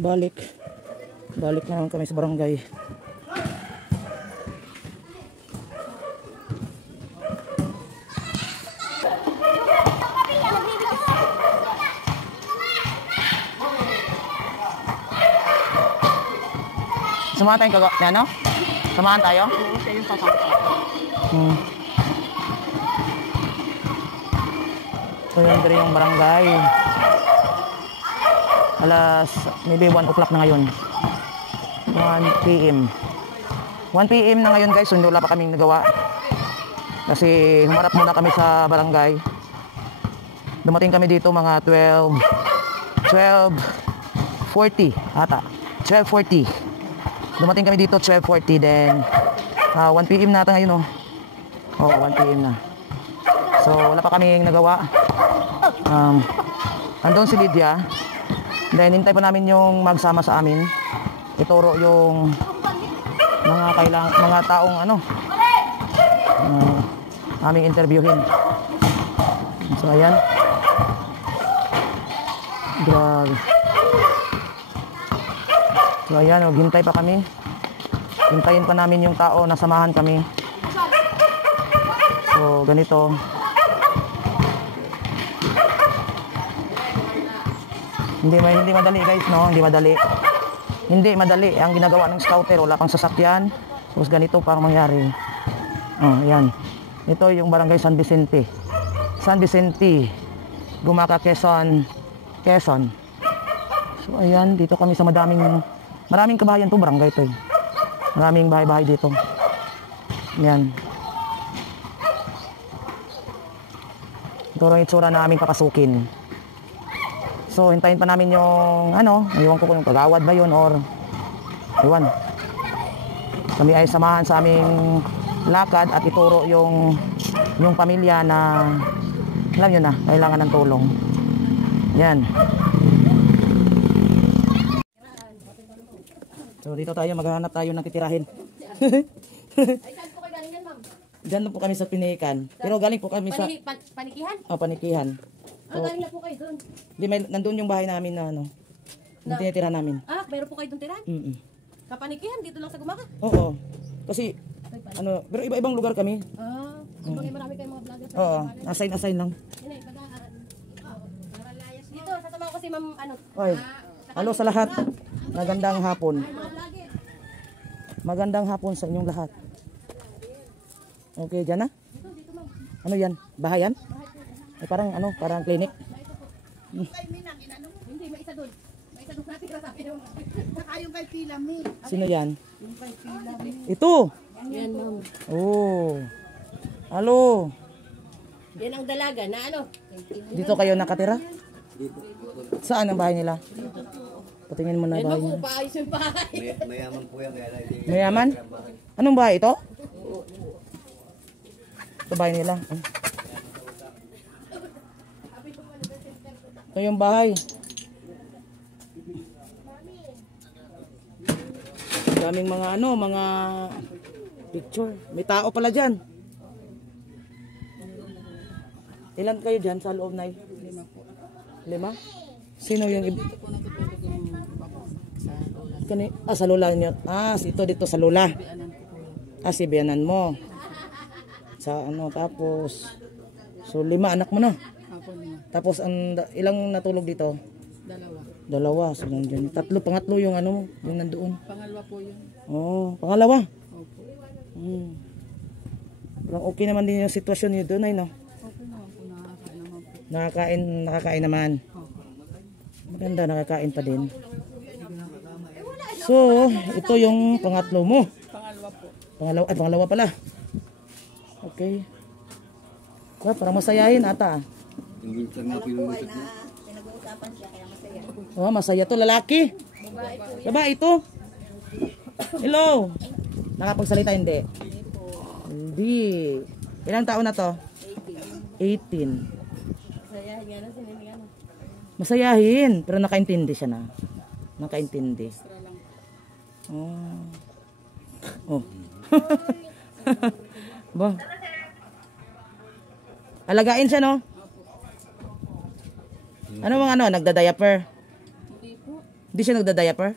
Balik na naman kami sa barangay. Samahan tayong ano? Samahan tayo? Oo, siya yung sasakit. So yun din yung barangay. Maybe 1 o'clock na ngayon. 1 PM. 1 PM na ngayon guys, so wala pa kaming nagawa. Kasi humarap muna kami sa barangay. Dumating kami dito mga 12:40 ata. 12:40. Dumating kami dito 12:40, then 1 PM na ata ngayon, oh. Oo, 1 PM na. So wala pa kaming nagawa. Andun si Lydia. Then hintay pa namin yung magsama sa amin. Ituro yung mga taong aming interviewin. So ayan. Grabe. So ayan, hintay pa kami. Hintayin pa namin yung tao na samahan kami. So ganito. Hindi madali guys, no? Hindi madali ang ginagawa ng scouter. Wala pang sasakyan. Tapos ganito parang mangyari. Oh, ayan. Ito yung barangay San Vicente. Gumaca, Quezon. So ayan, dito kami sa maraming kabahayan to, barangay to. Maraming bahay-bahay dito. Ayan. Ito ang itsura na aming papasukin. So, hintayin pa namin yung, ewan ko kung kagawad ba yun or, ewan. Kami ay samahan sa aming lakad at ituro yung pamilya na, alam nyo na, kailangan ng tulong. Yan. So, dito tayo, maghahanap tayo ng titirahin. Ay, saan po kayo galing yan, ma'am? Diyan po kami sa Pinikan. Pero galing po kami sa... Panikihan? Oh, Panikihan. Galing na po kayo doon. Nandun yung bahay namin na yung tinitira namin. Meron po kayo doon tirahan? Kapanikihan, dito lang sa Gumaca? Oo. Kasi, pero iba-ibang lugar kami. Marami kayong mga vlogger. Oo, assign lang. Dito, sasama ko si ma'am, Oy, halo sa lahat. Magandang hapon. Magandang hapon sa inyong lahat. Okay, dyan na? Ano yan? Bahay yan? Ay, parang clinic. Hindi, may isa doon. May isa doon natin sabi yung saka yung kay Pilami. Sino yan? Yung kay Pilami. Ito! Yan, ma'am. Oh. Halo. Yan ang dalaga na Dito kayo nakatira? Saan ang bahay nila? Patingin mo na bahay nila. Paayos yung bahay. Mayaman po yan. Mayaman? Anong bahay ito? Ito bahay nila. Ito yung bahay. Daming mga picture. May tao pala dyan. Ilan kayo dyan sa loob na? 5? Sino yung sa lola niyo? Dito sa lola. Si biyanan mo. Sa tapos. So 5 anak mo na. Tapos ilang natulog dito? 2. So nandiyan. Pangatlo yung yung nandoon. Pangalawa po yun. Oh, pangalawa. Opo. Parang okay naman din yung sitwasyon niyo doon, no? Okay naman po, nakakain naman po. Nakakain naman. Maganda, nakakain pa din. So, ito yung pangatlo mo. Pangalawa po. Pangalawa pala. Okay. Parang masayahin ata. Pinag-uusapan siya kaya masaya. Oh, masaya to, lalaki. Babae ito. Hello. Nakapagsalita hindi? Hindi. Ilang taon na to? 18. Masayahin nga na sininigan. Masayahin, pero nakaintindi siya na. Nakaintindi. Oh. Ba? Alagain siya, no? Ano mga nagda-diaper? Hindi po. Hindi siya nagda-diaper?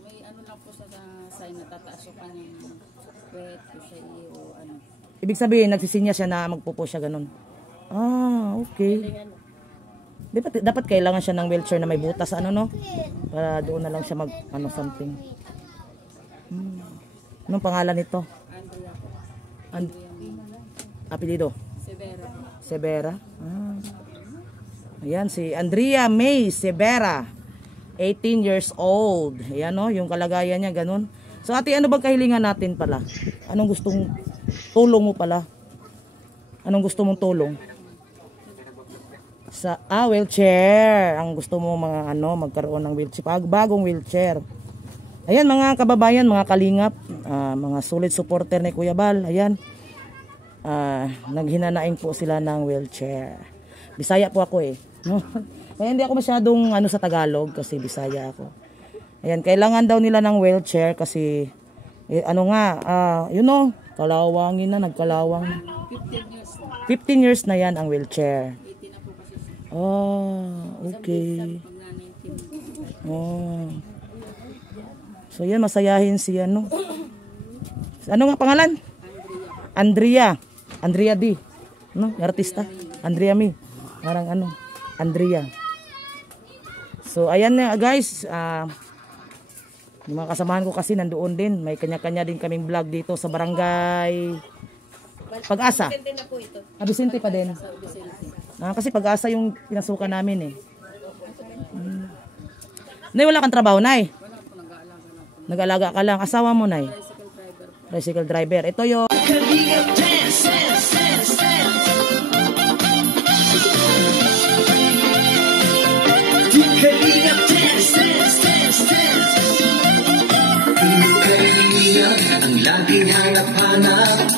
May ano lang po sa sign na tataas yung kanyang wet o siya o ano. Ibig sabihin, nagsisinya siya na magpupo siya ganun. Ah, okay. Dapat kailangan siya ng wheelchair na may butas, ano no? Para doon na lang siya mag, ano, something. Anong pangalan nito? Andrea po. Apelido? Severa. Severa? Ah. Ayan, si Andrea May Severa. 18 years old. Ayan no, yung kalagayan niya, ganun. So ate, ano bang kahilingan natin pala? Anong gustong tulong mo pala? Anong gusto mong tulong? Sa wheelchair. Ang gusto mo mga ano, magkaroon ng wheelchair, bagong wheelchair. Ayan mga kababayan, mga kalingap, mga solid supporter ni Kuya Bal. Ayan. Naghinanain po sila ng wheelchair. Bisaya po ako eh. No? Kaya hindi ako masyadong ano sa Tagalog kasi Bisaya ako. Ayan, kailangan daw nila ng wheelchair kasi ano nga, you know, kalawangin na, nagkalawang. 15 years na. 15 years na yan ang wheelchair. 18 na po kasi siya. Okay. Pag na 19. So yan, masayahin si ano. Ano nga pangalan? Andrea. Andrea D. No, yung artista. Andrea Mi. Parang ano, Andrea. So ayan na guys, yung mga kasamahan ko kasi nandoon din. May kanya-kanya din kaming vlog dito sa barangay Pag-asa. Vicente pa din. Kasi Pag-asa yung pinasukan namin eh. Nay, wala kang trabaho, Nay? Nag-alaga ka lang. Asawa mo, Nay? Tricycle driver. Ito yung... Ang laging hanap-hanap,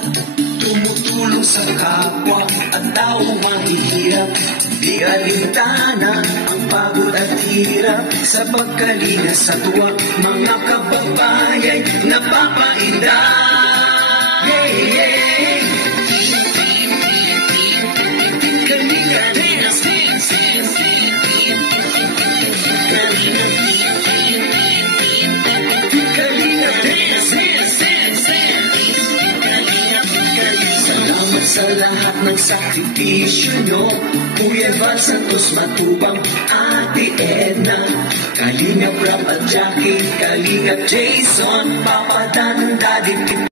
tumutulong sa kapwa at tao mahihirap. Di alintana ang pagod at hirap sa pagkalinga sa tuwa. Mga kababayan napapainda. Yeah, yeah. Kalinga, dance, dance, dance. Sa lahat ng sakripisyo nyo, Kuya Val Santos Matubang, Ate Edna, Kalingap Rap at Jackie, Kalingap Jason, Papa Dan, Daddy Pip.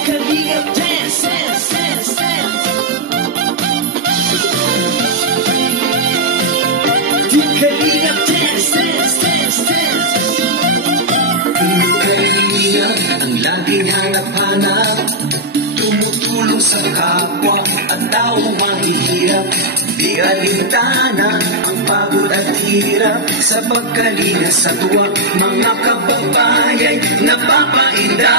Kalingap dance, dance, dance, dance. Kalingap dance, dance, dance, dance. Kalingap ang laging hanap-hanap, tumutulong sa kapwa at tao mahihirap. Di alintana ang pagod at hirap sa pagkalinga sa tuwa. Mga kababayan napapainda.